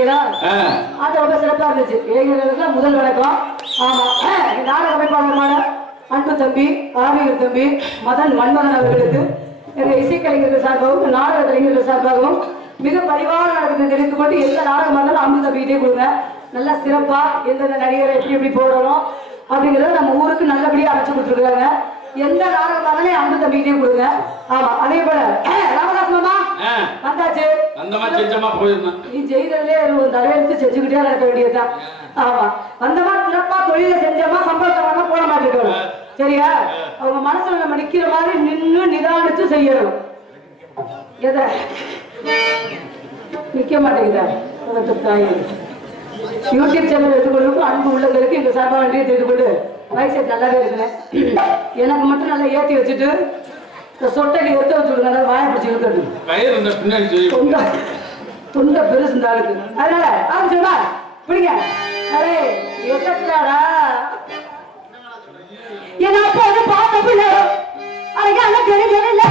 பாத்தீங்களா? அது ரொம்ப சிறப்பா இருந்துச்சு. இளைஞர்களுக்கு முதல் வணக்கம். ஆமா, நாடக அமைப்பாளருமான அன்பு தம்பி ஆவியர் தம்பி மதன் மன்மதன் அவர்களுக்கு எங்க இசைக்கலைஞர்கள் சார்பாகவும் நாடக கலைஞர்கள் சார்பாகவும் மிக பரிவான நடக்குது தெரிந்து கொண்டு எந்த நாடகம் இருந்தாலும் அன்பு தம்பிக்கிட்டே கொடுங்க. நல்லா சிறப்பா எந்தெந்த நடிகரை எப்படி எப்படி போடணும் அப்படிங்கறத நம்ம ஊருக்கு நல்லபடியா அமைச்சு கொடுத்துருக்காங்க. எந்த நாடகம் இருந்தாலும் அன்பு தம்பிக்கிட்டே கொடுங்க. ஆமா, அதே போல ராமதாசமா வந்தாச்சு. நீ செய்ததுலே தலையெழுத்து செஞ்சுக்கிட்டே நடக்க வேண்டியதுதான். ஆமா, வந்தமா சிறப்பா தொழில செஞ்சோமா சம்பளத்தமா போட மாட்டேன். சரியா? அவங்க மனசுல நம்ம நிக்கிற மாதிரி நின்று நிதானிச்சு செய்யணும். எதை நிக்க மாட்டேங்குதா? யூடியூப் சேனல் எடுத்துக்கொண்டு அன்பு உள்ளங்களுக்கு எங்க சார்பாக நன்றியை தெரிந்து கொண்டு வயசு நல்லாவே இருக்கிறேன். எனக்கு மட்டும் நல்லா ஏற்றி வச்சுட்டு சொட்டைக்கு எடுத்து வச்சுடுங்க. வாயை பிடிச்சி எடுத்து தொண்டை பெருசு இந்த ஆளுக்கு. அதனால ஆரம்பிச்சோமா பிடிங்க. அரே எட்டாடா என்ன அப்போது பார்த்த பிள்ளை அழகான தெரியல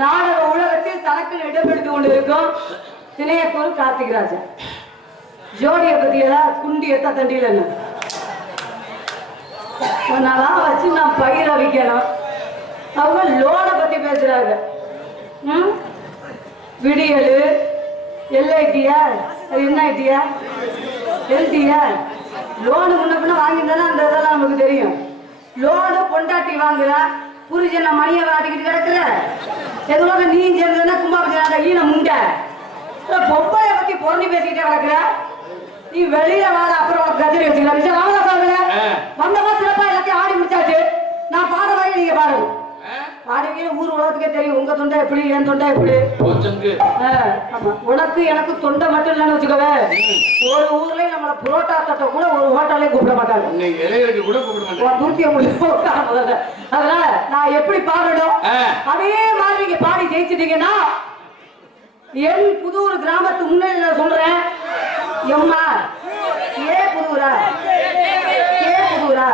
நாடக உலகத்தில் தனக்கு இடம்பெடுத்துக் கொண்டிருக்கும் திணையக்கூர் கார்த்திகராஜன் ஜோடியை பத்தியதா குண்டி எத்த தண்டியில் வச்சு நான் பயிர வைக்கணும். அவங்க லோனை பத்தி பேசுற செய்யறாங்க. விடியல் எல்ஐடியா அது என்ன ஐடியா எல்டியா லோனு முன்ன பின்ன வாங்கியிருந்தாலும் அந்த இதெல்லாம் நமக்கு தெரியும். லோனு பொண்டாட்டி வாங்குற புரிஜன மணியை வாட்டிக்கிட்டு கிடக்குற எதுவாக நீ சேர்ந்ததுன்னா கும்பாபிஷேக ஈன முண்டை பொம்பளைய பத்தி பொறணி பேசிக்கிட்டே கிடக்குற. நீ வெளியில வாழ அப்புறம் கதிரி வச்சுக்கலாம். விஷயம் வாங்க பாருங்க. வந்தமா சிறப்பா எல்லாத்தையும் ஆடி முடிச்சாச்சு. நான் பாட வரையும் நீங்க பாடணும். பாடுவீங்க ஊர் உலகத்துக்கே தெரியும் உங்க தொண்டை எப்படி என் தொண்டை எப்படி. ஆமா உனக்கு எனக்கு தொண்டை மட்டும் இல்லைன்னு வச்சுக்கோவே. ஒரு ஊர்லயும் நம்மள புரோட்டா தட்டை கூட ஒரு ஹோட்டலே கூப்பிட மாட்டாங்க. அதனால நான் எப்படி பாடணும் அதே மாதிரி நீங்க பாடி ஜெயிச்சிட்டீங்கன்னா என் புதூர் கிராமத்து முன்னிலையில சொல்றேன். எம்மா ஏ புதூரா கே புதூரா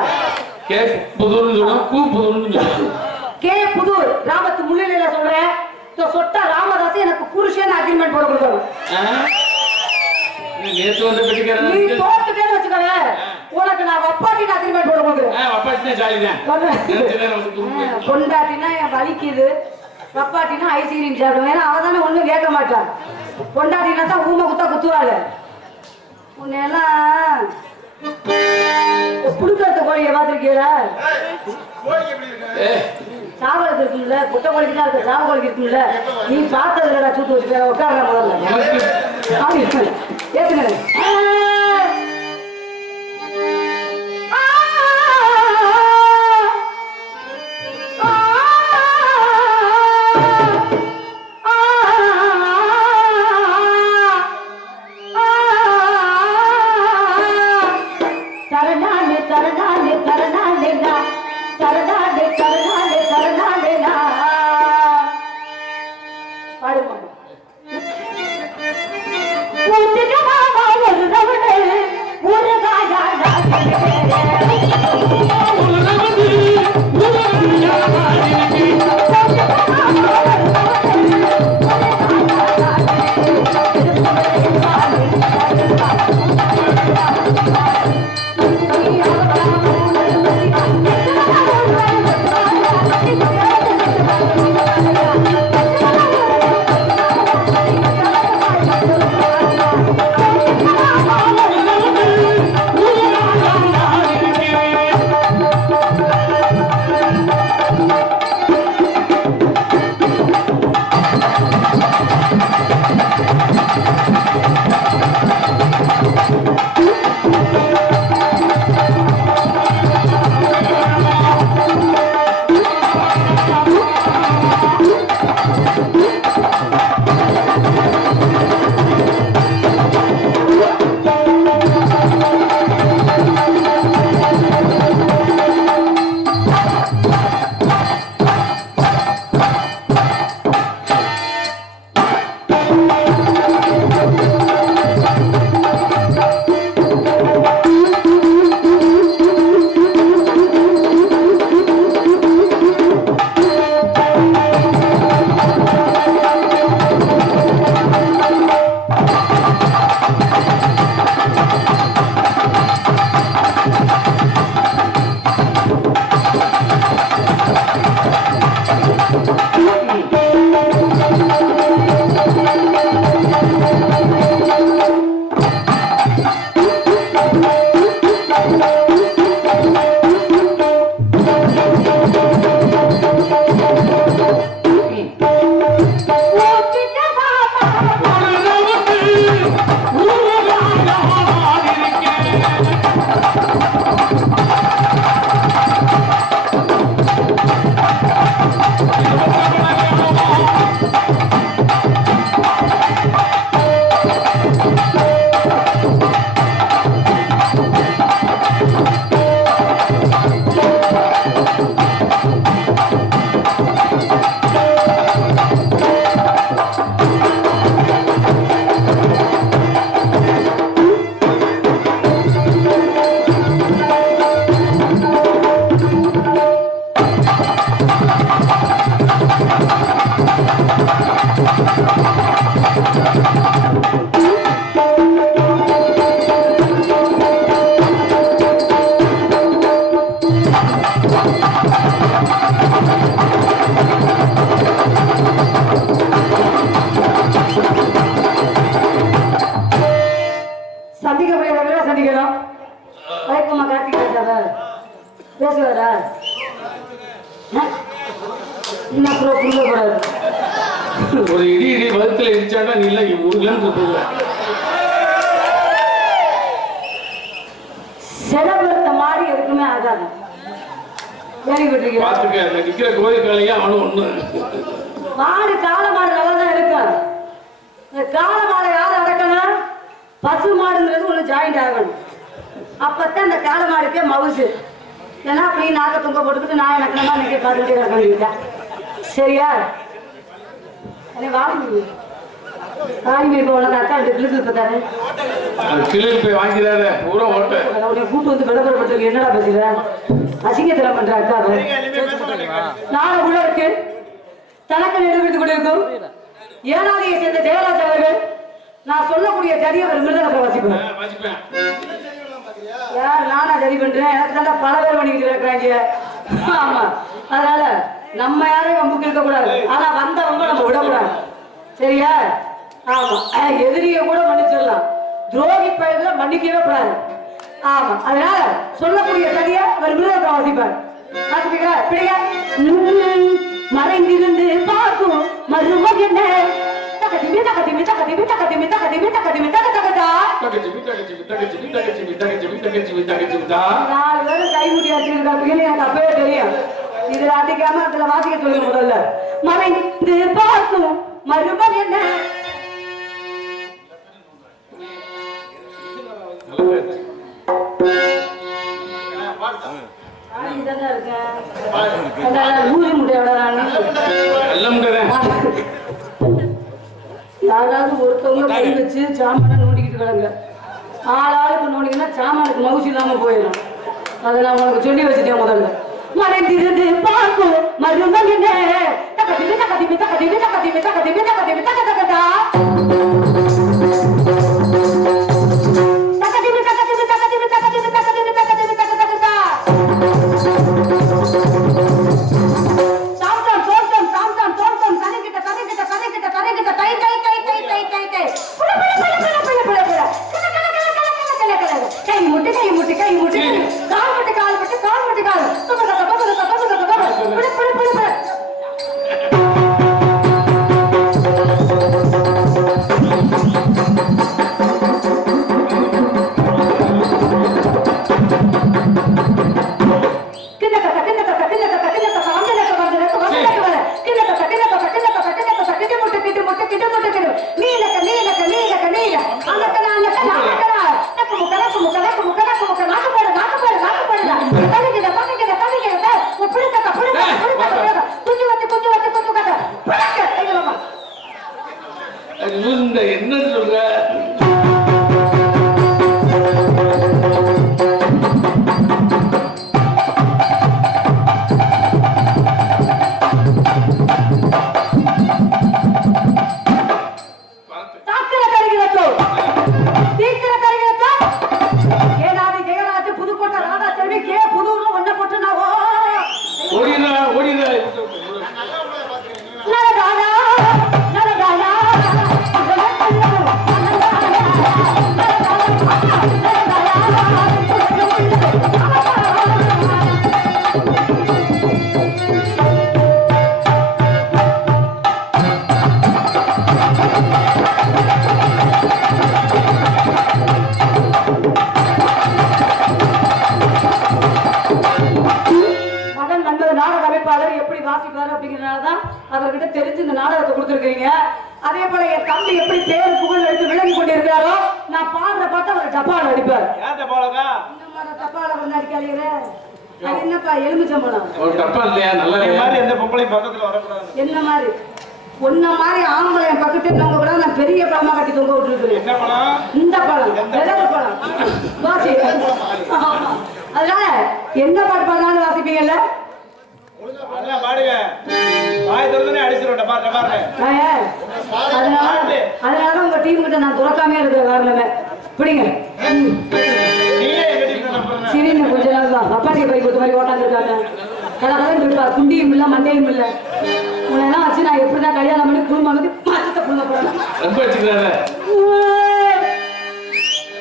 கே புதூர் கே புதூர் கிராமத்து முன்னிலையில சொல்றேன். சொட்டா ராமதாஸ் எனக்கு புருஷன் அக்ரிமெண்ட் போட கொடுக்கணும். நீ தோத்துட்டேன்னு வச்சுக்கவே உனக்கு நான் வப்பாட்டின்னு அக்ரிமெண்ட் போட கொடுக்குறேன். பொண்டாட்டினா என் வலிக்குது வப்பாட்டினா ஐஸ்கிரீம் சாப்பிடுவேன். ஏன்னா அவதானே ஒண்ணும் கேட்க மாட்டான். பொண்டாட்டினா தான் ஊமை குத்தா குத்துவாள். உன்னெல்லாம் புடுக்கத்து கோழியை பார்த்துருக்கீங்களா? சாவலுக்கு இருக்குல்ல குட்டை கோழிக்கு தான் இருக்கு சாவ கோழிக்கு இருக்குல்ல. நீ பார்த்ததுலடா சூட்டு வச்சுக்க உட்கார முதல்ல ஏத்துங்க. பாடுமா இன்னும் அப்புறம் புரியக்கூடாது. ஒரு இடி வகுத்துல இடிச்சாட்டா நீ இல்லை உருகன்னு சொல்லுவ. செலவெடுத்த மாதிரி எதுக்குமே ஆகாது. கேள்விப்பட்டிருக்கீங்க? பாத்துக்க அந்த நிக்கிற கோயில் காலையா அவனும் ஒண்ணு. மாடு காளை மாடு நல்லா தான் இருக்கும். இந்த காளை மாடை யார் அடக்கணும்? பசு மாடுங்கிறது ஒண்ணு ஜாயிண்ட் ஆகணும். அப்பத்தான் அந்த காளை மாடுக்கே மவுசு. ஏன்னா அப்படி நாக்க தொங்க போட்டுக்கிட்டு நான் எனக்குமா நிக்க பார்த்துட்டே கிடக்க வேண்டியதா. சரியா? வாங்கி இப்போ உனக்கு அக்கா கிளிக்கு இப்போ தரேன். கிளிக்கு போய் வாங்கிறாரு பூரா ஓட்ட. உடைய கூட்டு வந்து விளம்பரப்படுத்துக்கு என்னடா பேசுற? அசிங்கத்தில் பண்ற அக்காவை நாளை உள்ள இருக்கு. தனக்கு நிறுவித்துக் கொண்டிருக்கும் ஏனாதியை சேர்ந்த ஜெயராஜ் அவர்கள் நான் சொல்லக்கூடிய ஜதி அவர் மிருதனத்தை வாசிப்பேன். யார் நானா ஜதி பண்றேன்? எனக்கு தான் பல பேர் பண்ணிக்கிட்டு இருக்கிறாங்க. ஆமா, அதனால நம்ம யாரையும் வம்புக்கு இருக்கக்கூடாது. ஆனா வந்தவங்க நம்ம விடக்கூடாது. சரியா? ஆமா, எதிரியை கூட மன்னிச்சிடலாம், துரோகி பயிர்ல மன்னிக்கவே கூடாது. ஆமா, அதனால சொல்லக்கூடிய ஜதியை அவர் மிருதனத்தை வாசிப்பார். வாசிப்பீங்களா? பிடிங்க. மறைந்திருந்து பார்க்கும் மருமகன் தகதிமி தகதிமி தகதிமி தகதிமி தகதிமி தகதிமி தகதகதா தகதிமி தகதிமி தகதிமி தகதிமி தகதிமி தகதிமி தகதிமிதா. நாலு பேரும் கைமுடி அடிச்சிருக்காங்க. எனக்கு அப்பவே தெரியும். இதுல அடிக்காம அதுல வாசிக்க சொல்லுங்க. முதல்ல மறைந்து பார்க்கும் மருமகன் யாராவது ஒருத்தவங்க கை வச்சு சாமான நோண்டிக்கிட்டு கிடங்க. ஆளாளுக்கு நோண்டிங்கன்னா சாமானுக்கு மவுசு இல்லாம போயிடும். அதை நான் உனக்கு சொல்லி வச்சுட்டேன். முதல்ல மறைந்திருந்து பார்க்கும் மருமகன் தகதிமி தகதிமி தகதிமி தகதிமி தகதிமி தகதிமி தகதகதா தகதிமி தகதிமி தகதிமி தகதிமி தகதிமி தகதிமி தகதகதா சாம்சம் சோம்சம் சாம்சம் சோம்சம் கரைகிட்ட கரைகிட்ட கரைகிட்ட கரைகிட்ட தை தை தை தை தை தை தை புல புல புல புல புல புல புல கை முட்டி கை முட்டி கை முட்டி கால் முட்டி கால் முட்டி கால் முட்டி கால் புல புல புல புல என்ன சொல்ற? புதுக்கோட்டை ராதா செல்வி கே புதூர்ல ஒன்ன போட்டு நான் ஓடினா ஓடினா அவர்கிட்ட தெரிஞ்சு இந்த நாடகத்தை கொடுத்துருக்கீங்க. அதே போல என் தம்பி எப்படி பேர் புகழ் எடுத்து விளங்கி கொண்டிருக்காரோ நான் பாடுற பாட்டு அவர் டப்பால அடிப்பார். டப்பால வந்து அடிக்காதீங்க. அது என்னப்பா எலுமிச்சம்பழம் என்ன மாதிரி ஒன்ன மாதிரி ஆம்பளை என் பக்கத்து தொங்க கூட நான் பெரிய பழமா கட்டி தொங்க விட்டுருக்கிறேன். இந்த பழம் விலகு பழம் வாசி. அதனால என்ன பாட்டு பாடினாலும் வாசிப்பீங்கல்ல? அதனால உங்க டீம் கிட்ட நான் துறக்காமே இருக்கிற காரணமே பிடிங்க. சிரிங்க கொஞ்ச நாள் தான் அப்பாட்டி பை கொடுத்த மாதிரி ஓட்டாந்துருக்காங்க. கலகலன்னு இருப்பா, குண்டியும் இல்ல மண்டையும் இல்ல. உன்னெல்லாம் வச்சு நான் எப்படிதான் கல்யாணம் பண்ணி குடும்பம் வந்து மாற்றத்தை குடும்ப போறேன்.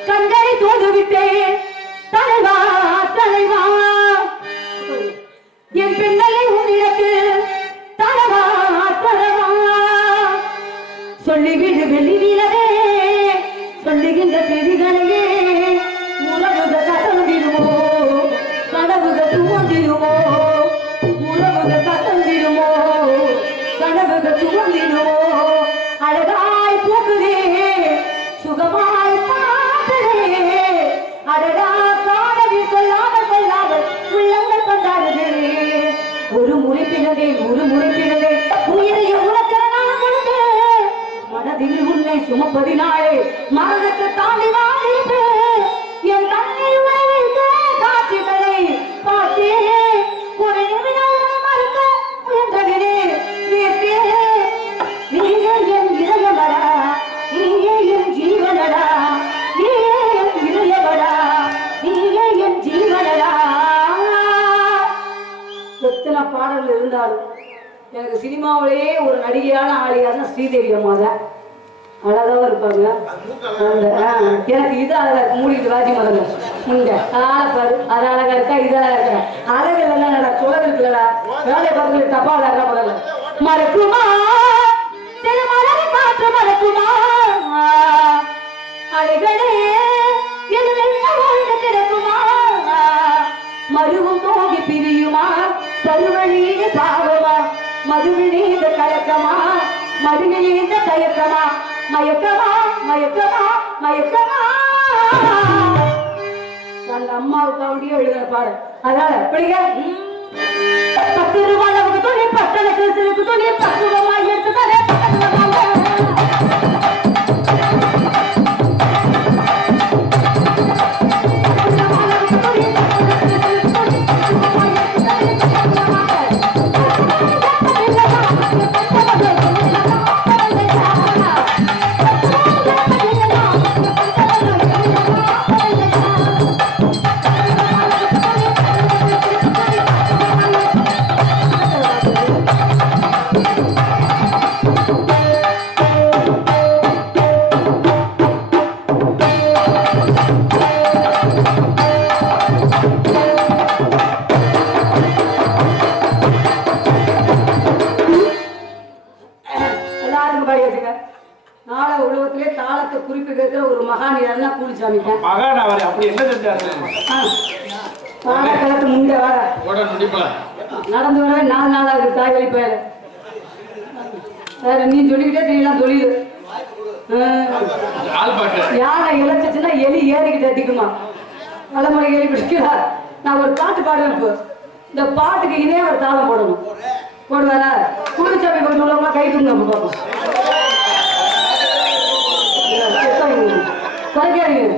கண்களை தோன்று விட்டேன் தலைவா தலைவா என் பெண்ணலை உன்னிடத்து தலை சொல்லிவிடு வெள்ளி வீரரே சொல்லுகின்ற செய்திகளையே உறவுக கசந்திடுமோ கனவுக துவந்திடுமோ உறவுக கசந்திடுமோ கனவுக துவந்திடுமோ அழகாய் போக்குதே சுகமாய் பார்த்ததே அழகா காணவி சொல்லாமல் கொள்ளாமல் உள்ளங்கள் கொண்டாடுதே ஒரு முறை பிறந்தே உயிரைய உனக்கு நான் கொடுத்தேன் மனதில் உன்னை சுமப்பதினாலே மரணத்தை தாண்டி வாழ்ந்திருப்பேன் என் கண்ணில் வைத்த காட்சிகளை பார்த்தேன் ஒரு நிமிடம் மறுக்க முயன்றதிலே நீயே என் இதயமடா நீயே என் ஜீவனடா நீயே என் இதயமடா நீயே என் ஜீவனடா. எத்தனை பாடல்கள் இருந்தாலும் எனக்கு சினிமாவிலேயே ஒரு நடிகையான ஆளியான ஸ்ரீதேவி அம்மா தான் அழகாவும் இருப்பாங்க. எனக்கு இது அழகா இருக்கு மூடிட்டு வாசி முதல்ல முங்க பாரு அது அழகா இருக்கா இது அழகா இருக்கா அழகு இல்லைன்னா சுழல் இருக்குல்லடா வேலையை பார்த்து தப்பா விளையாடுறா முதல்ல மறக்குமா சில மலரை காற்று மறக்குமா அலைகளே கிடக்குமா மருவும் தோகி பிரியுமா பருவழிய தாகமா மதுவிழீந்த கலக்கமா மதுவிழீந்த தயக்கமா மயக்கமா மயக்கமா மயக்கமா அந்த அம்மாவுக்கு அப்படியே எழுதுற பாடு அதனால பிடிக்க 10 ரூபாய் நமக்கு துணி பட்டணத்து சிறுக்கு துணி பக்குவமா எடுத்து தரேன் நடந்து வர 4 நாளா இருக்கு தாய்வழி பயல நீ சொல்லிக்கிட்டே தெரியலாம் தொழில் யானை இழைச்சிச்சுன்னா எலி ஏறிக்கிட்டு அடிக்குமா தலைமுறை எலி பிடிக்கிறா. நான் ஒரு பாட்டு பாடுவேன் இப்போ இந்த பாட்டுக்கு இதே ஒரு தாளம் போடணும் போடுவாரா குளிச்சாமி போயிட்டு உள்ளவங்களா கை தூங்க பார்ப்போம் குறைக்காதீங்க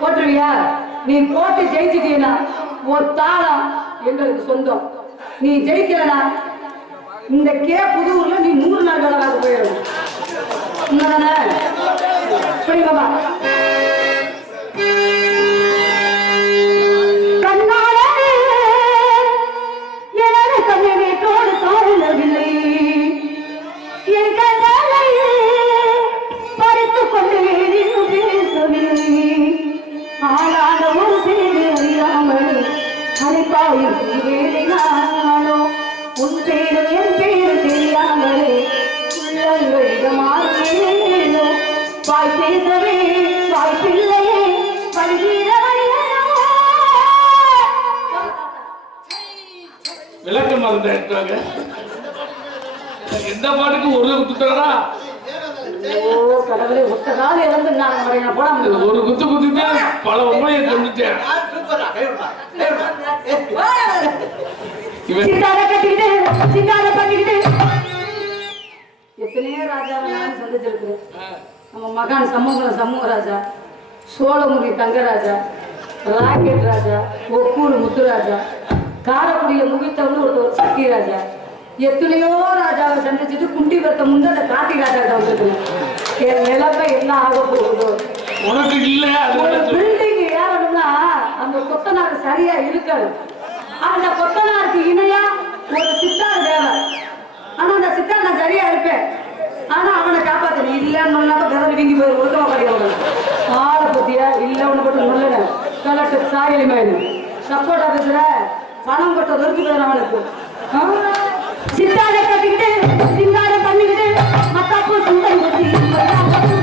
போட்டுருவியா நீ போட்டு ஜெயிச்சிட்டீங்கன்னா ஒரு தாளம் எங்களுக்கு சொந்தம் நீ ஜெயிக்கலனா இந்த புதூர்ல நீ 100 நாள் வேலை பார்க்க போயிடும் புரியுமா கண்ணாலே எனது கண்ணீட்டோடு தோழவில்லை என் கண்ணாலே பறித்துக் கொண்டு பேசவில்லை ஆளாத ஒரு செய்தி அறியாமல் அனைத்தாயும் வேலையானோ உன் பேரும் என் பேரும் தெரியாமலே உள்ளங்களிடமானோ வாய் பேசவே வாய்ப்பில்லையே பல்வீர விளக்கம் மறந்து எந்த பாட்டுக்கு ஒரு குத்துட்டா கடவுளே ஒத்த கால இழந்து நான் போடாம ஒரு குத்து குத்துட்டு பல உண்மையை கொண்டுட்டேன். எத்தனையோ ராஜாவை நான் சந்திச்சிருக்கிறேன். நம்ம மகான் சமூக ராஜா, சோழமுடி தங்கராஜா, ராக்கெட் ராஜா, ஒக்கூர் முத்துராஜா, காரக்குடியில முகித்தவனு ஒரு சக்தி ராஜா, எத்தனையோ ராஜாவை சந்திச்சுட்டு குண்டி வருத்த முந்த அந்த காட்டி ராஜா வந்துருக்கணும். என் நிலைமை என்ன ஆக போகுதோ உனக்கு இல்ல. ஒரு பில்டிங் ஏறணும்னா அந்த கொத்தனார் சரியா இருக்காது. அந்த கொத்தனாருக்கு இணையா ஒரு சித்தார் தேவை. ஆனா அந்த சித்தார் நான் சரியா இருப்பேன். ஆனா அவனை காப்பாத்தணும் இல்லன்னு கதறி வீங்கி போய் ஒழுக்கமா படிக்கணும். ஆளை பத்தியா இல்ல ஒண்ணு போட்டு நல்ல கலெக்டர் சாயலி மாதிரி சப்போர்ட் ஆபீஸ்ல பணம் கொட்ட வெறுப்பு அவனுக்கு சித்தாரை கட்டிக்கிட்டு சிங்காரம் பண்ணிக்கிட்டு மத்தாப்பு சுண்டல் ஊத்தி